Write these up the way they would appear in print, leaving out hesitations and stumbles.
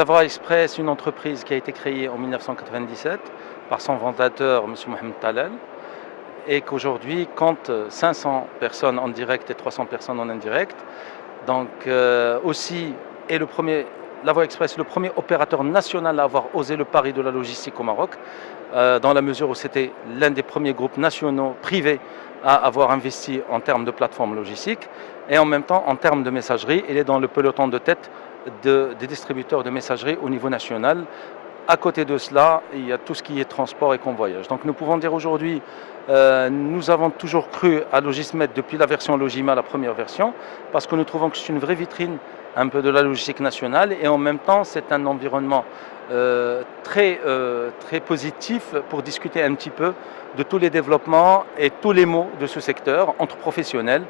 La Voie Express, une entreprise qui a été créée en 1997 par son fondateur, M. Mohamed Talal, et qu'aujourd'hui compte 500 personnes en direct et 300 personnes en indirect. Donc aussi est la Voie Express, le premier opérateur national à avoir osé le pari de la logistique au Maroc, dans la mesure où c'était l'un des premiers groupes nationaux privés à avoir investi en termes de plateforme logistique et en même temps en termes de messagerie. Il est dans le peloton de tête des distributeurs de messagerie au niveau national. À côté de cela, il y a tout ce qui est transport et convoyage. Donc nous pouvons dire aujourd'hui, nous avons toujours cru à Logismed depuis la version Logima, la première version, parce que nous trouvons que c'est une vraie vitrine un peu de la logistique nationale et en même temps c'est un environnement très positif pour discuter un petit peu de tous les développements et tous les maux de ce secteur entre professionnels.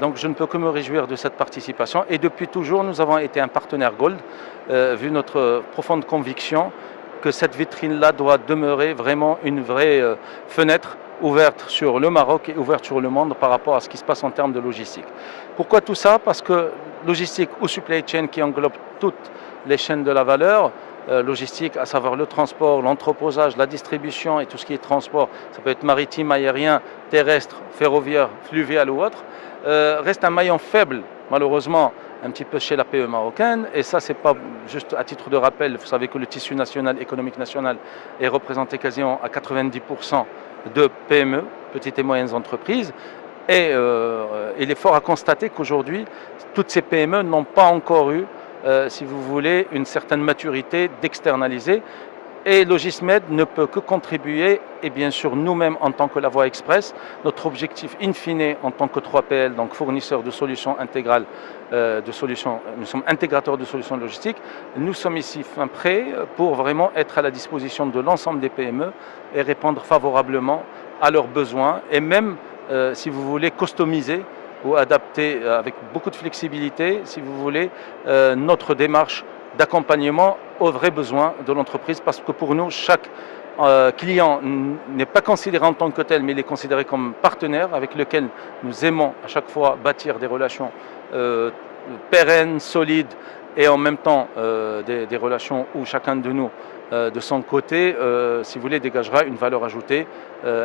Donc je ne peux que me réjouir de cette participation et depuis toujours nous avons été un partenaire Gold, vu notre profonde conviction que cette vitrine-là doit demeurer vraiment une vraie fenêtre ouverte sur le Maroc et ouverte sur le monde par rapport à ce qui se passe en termes de logistique. Pourquoi tout ça? Parce que logistique ou supply chain qui englobe toutes les chaînes de la valeur, logistique, à savoir le transport, l'entreposage, la distribution et tout ce qui est transport, ça peut être maritime, aérien, terrestre, ferroviaire, fluvial ou autre, reste un maillon faible, malheureusement, un petit peu chez la PME marocaine. Et ça, c'est pas juste à titre de rappel. Vous savez que le tissu national, économique national, est représenté quasiment à 90% de PME, petites et moyennes entreprises. Et il est fort à constater qu'aujourd'hui, toutes ces PME n'ont pas encore eu, si vous voulez, une certaine maturité d'externaliser. Et Logismed ne peut que contribuer, et bien sûr nous-mêmes en tant que La Voie Express, notre objectif in fine en tant que 3PL, donc fournisseur de solutions intégrales, nous sommes intégrateurs de solutions logistiques, nous sommes ici prêts pour vraiment être à la disposition de l'ensemble des PME et répondre favorablement à leurs besoins et même, si vous voulez, customiser ou adapter avec beaucoup de flexibilité, si vous voulez, notre démarche d'accompagnement aux vrais besoins de l'entreprise, parce que pour nous, chaque client n'est pas considéré en tant que tel, mais il est considéré comme partenaire avec lequel nous aimons à chaque fois bâtir des relations pérennes, solides, et en même temps des relations où chacun de nous, de son côté, si vous voulez, dégagera une valeur ajoutée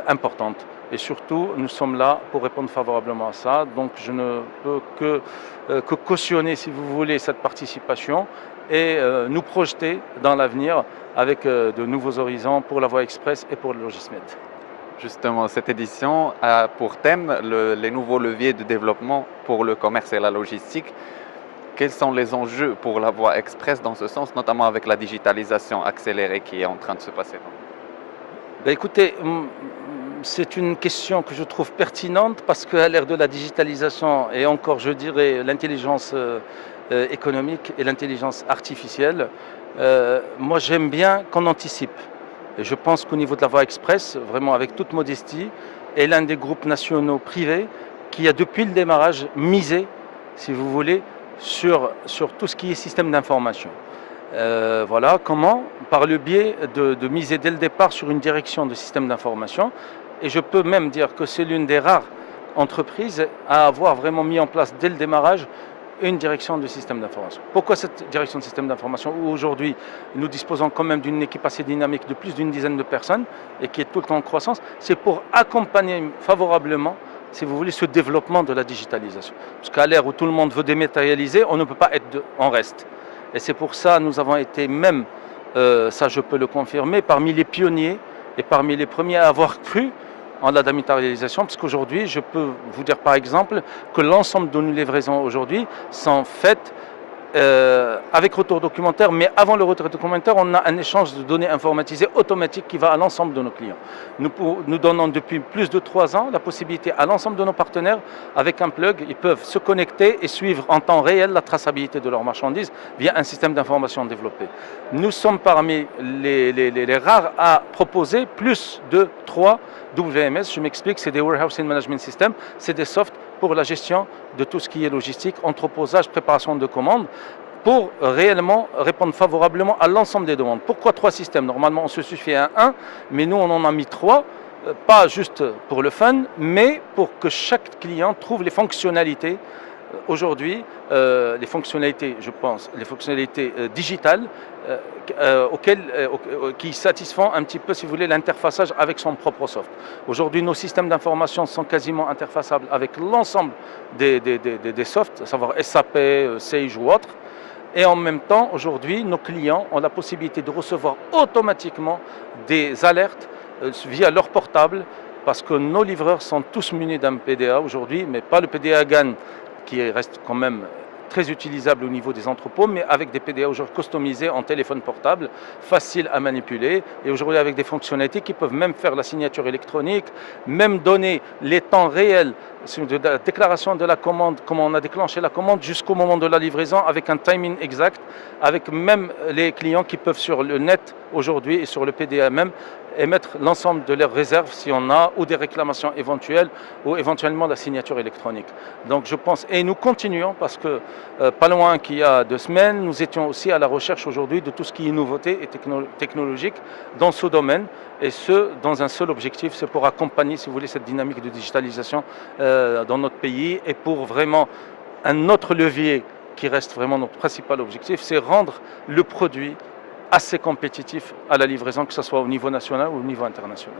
importante. Et surtout, nous sommes là pour répondre favorablement à ça. Donc je ne peux que cautionner, si vous voulez, cette participation et nous projeter dans l'avenir avec de nouveaux horizons pour la Voie Express et pour le Logismed. Justement, cette édition a pour thème les nouveaux leviers de développement pour le commerce et la logistique. Quels sont les enjeux pour la Voie Express dans ce sens, notamment avec la digitalisation accélérée qui est en train de se passer? Ben écoutez, c'est une question que je trouve pertinente parce qu'à l'ère de la digitalisation et encore, je dirais, l'intelligence économique et l'intelligence artificielle, moi j'aime bien qu'on anticipe. Et je pense qu'au niveau de la Voie Express, vraiment avec toute modestie, est l'un des groupes nationaux privés qui a depuis le démarrage misé, si vous voulez, sur tout ce qui est système d'information. Voilà, comment? Par le biais de miser dès le départ sur une direction de système d'information. Et je peux même dire que c'est l'une des rares entreprises à avoir vraiment mis en place dès le démarrage une direction de système d'information. Pourquoi cette direction de système d'information où aujourd'hui nous disposons quand même d'une équipe assez dynamique de plus d'une dizaine de personnes et qui est tout le temps en croissance? C'est pour accompagner favorablement, si vous voulez, ce développement de la digitalisation. Parce qu'à l'ère où tout le monde veut dématérialiser, on ne peut pas être en reste. Et c'est pour ça que nous avons été même, ça je peux le confirmer, parmi les pionniers et parmi les premiers à avoir cru en la dématérialisation, parce qu'aujourd'hui, je peux vous dire par exemple que l'ensemble de nos livraisons aujourd'hui sont faites avec retour documentaire, mais avant le retour documentaire, on a un échange de données informatisées automatique qui va à l'ensemble de nos clients. Nous donnons depuis plus de 3 ans la possibilité à l'ensemble de nos partenaires, avec un plug, ils peuvent se connecter et suivre en temps réel la traçabilité de leurs marchandises via un système d'information développé. Nous sommes parmi les rares à proposer plus de 3 WMS, je m'explique, c'est des Warehousing Management System, c'est des softs pour la gestion de tout ce qui est logistique, entreposage, préparation de commandes, pour réellement répondre favorablement à l'ensemble des demandes. Pourquoi 3 systèmes? Normalement, on se suffit à un, mais nous, on en a mis 3, pas juste pour le fun, mais pour que chaque client trouve les fonctionnalités aujourd'hui les fonctionnalités, je pense, les fonctionnalités digitales qui satisfont un petit peu, si vous voulez, l'interfaçage avec son propre soft. Aujourd'hui, nos systèmes d'information sont quasiment interfaçables avec l'ensemble des softs, à savoir SAP, Sage ou autres. Et en même temps, aujourd'hui, nos clients ont la possibilité de recevoir automatiquement des alertes via leur portable, parce que nos livreurs sont tous munis d'un PDA aujourd'hui, mais pas le PDA GAN qui reste quand même très utilisable au niveau des entrepôts, mais avec des PDA aujourd'hui customisés en téléphone portable, faciles à manipuler, et aujourd'hui avec des fonctionnalités qui peuvent même faire la signature électronique, même donner les temps réels de la déclaration de la commande, comment on a déclenché la commande, jusqu'au moment de la livraison, avec un timing exact, avec même les clients qui peuvent sur le net aujourd'hui et sur le PDA même émettre l'ensemble de leurs réserves si on a, ou des réclamations éventuelles, ou éventuellement la signature électronique. Donc je pense, et nous continuons parce que pas loin qu'il y a 2 semaines, nous étions aussi à la recherche aujourd'hui de tout ce qui est nouveauté et technologique dans ce domaine, et ce, dans un seul objectif, c'est pour accompagner, si vous voulez, cette dynamique de digitalisation dans notre pays, et pour vraiment un autre levier qui reste vraiment notre principal objectif, c'est rendre le produit assez compétitif à la livraison, que ce soit au niveau national ou au niveau international.